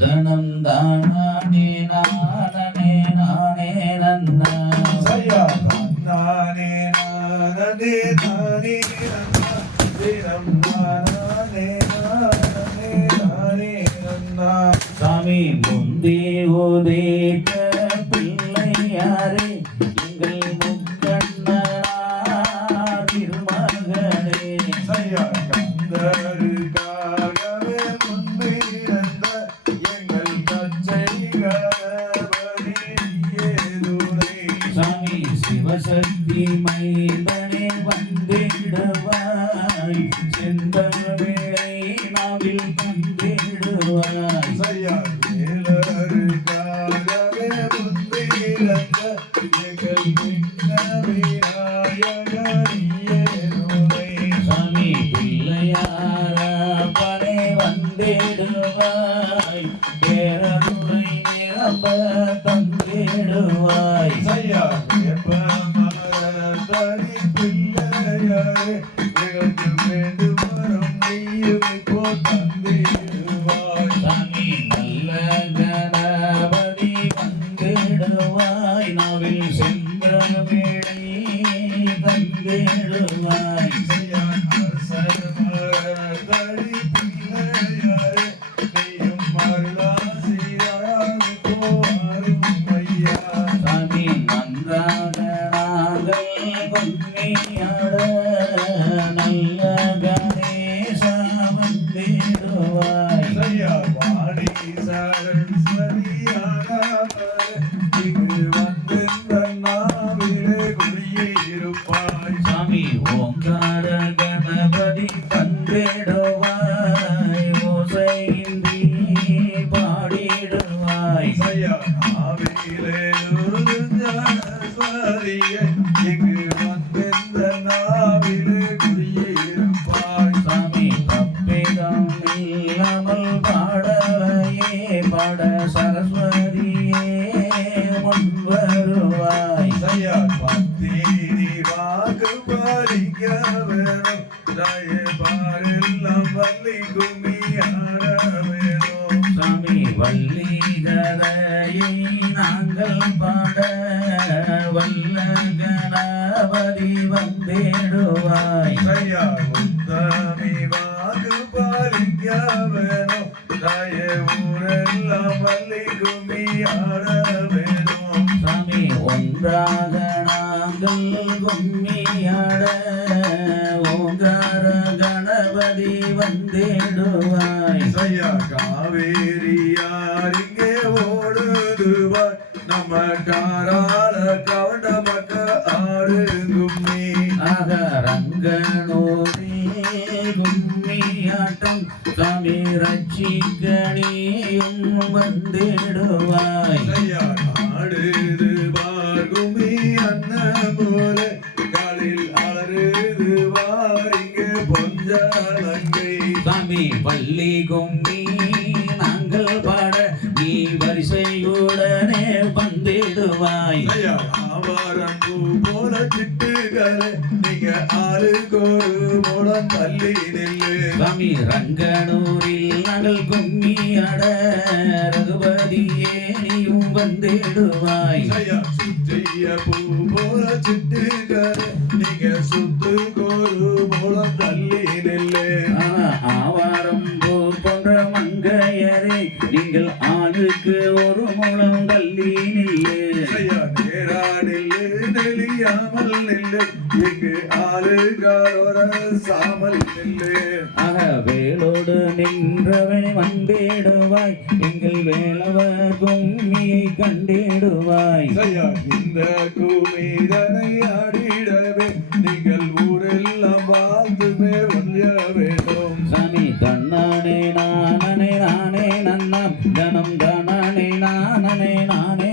தனம் தானே நானே நானே நன்னா சையா நானே நானே நானே நன்னா தினம் நானே நானே நானே நன்னா சாமி முந்தே உதைத்த பிள்ளையாரே எங்கள் முக்கண்ணனார் திருமகனே சையா கந்தருக்காகவே முன்பிருந்த எங்கள் கச்சைகளே சாமி சிவசக்தி மைந்தனே வந்திடுவாய் செந்தமிழை நாவில் தந்திடுவாய் சையா வேலருக்காகவே முன்பிருந்த எங்கள் விண்ணவிநாயகரியே சாமி பிள்ளையார பனை வந்திடுவாய் பேரதுரை நிரம்ப தந்திடுவாய் சையா வேப்பமரத்தடி பிள்ளையாரே எங்களுக்கு வேண்டும் வரும் நீயுமை போ தந்திடுவாய் சாமி நல்ல கணபதி வந்திடுவாய் நாவில் செந்தமிழை தந்திடுவாய் சையா அரசமரத்தடி பிள்ளையாரே நீயும் அருளாசியாய் போ அருமையா சாமி நன்றாக நாங்கள் கொன்னியாட நல்ல கணேசா வந்திடுவாய் சையா வாடி சரஸ்வதியானவர் இங்கு வந்திருந்த நாவிலே குடியிருப்பாய் சாமி ஓங்கார கணபதி வந்திடுவாய் ஓசையின்றி பாடிடுவாய் சையா நாவிலே சரஸ்வதியே இங்கு வந்திருந்த நாவிலே குடியிருப்பாய் சாமி தப்பிடம் இல்லாமல் பாடலையே பாட சரஸ்வதியே முன் வருவாய் சையா பத்தினி வாக்கு பாலிக்க வேணும் ராய பாரெல்லாம் வள்ளி கும்மியாட வேணும் சாமி வள்ளி கதையை நாங்கள் பாட வல்ல கணபதி வந்திடுவாய் சையா உத்தமி வாக்கு பாலிக்க வேணும் ராய ஊரெல்லாம் வள்ளி கும்மியாட வேணும் சாமி ஒன்றாக நாங்கள் கும்மியாட ஓங்கார கணபதி வந்திடுவாய் சையா காவேரியார் இங்கே ஓடுதுவார் நம்ம காரால கவண்ட மக்க ஆடுங்கும் நீ ஆக ரங்கனோரே கும்மியாட்டம் சாமி ரட்சிக்கணியும் வந்திடுவாய் சையா ஆடுது பார்குமி அண்ணன் போல காலில் அலறுது வார் இங்கே பொஞ்சலங்கை சாமி பள்ளி கும்மி நாங்கள் பாட நீ வரிசையுடனே வந்திடுவாய் சையா ஆவாரம்பூ போல சிட்டுகளே நீங்க ஆளுக்கொரு மூலம் தள்ளி நில்லு சாமி ரங்கனூரில் நாங்கள் கும்மியாட ரகுபதியே நீயும் வந்திடுவாய் சையா சுற்றிய பூ போல சிட்டுகளே நீங்க சுத்துக்கொரு மூலம் தள்ளி நில்லு ஆவாரம் போன்ற மங்கையரே நீங்கள் ஆளுக்கு ஒரு மூலம் தள்ளி நில்லு சையா நேரா நில்லு நெளியாமல் நில்லு இங்கு ஆளுகாரோர சாமல் நில்லு ஆக வேலோடு நின்றவன் வந்திடுவாய் எங்கள் வேலவர் கும்மியை கண்டிடுவாய் சையா இந்த கூமீதனை ஆடிடவே நீங்கள் ஊரெல்லாம் வாழ்த்துமே ஒழிய வேண்டும் சாமி தன்னானே நானே நானே நன்னாம் தனம் தானே நானே நானே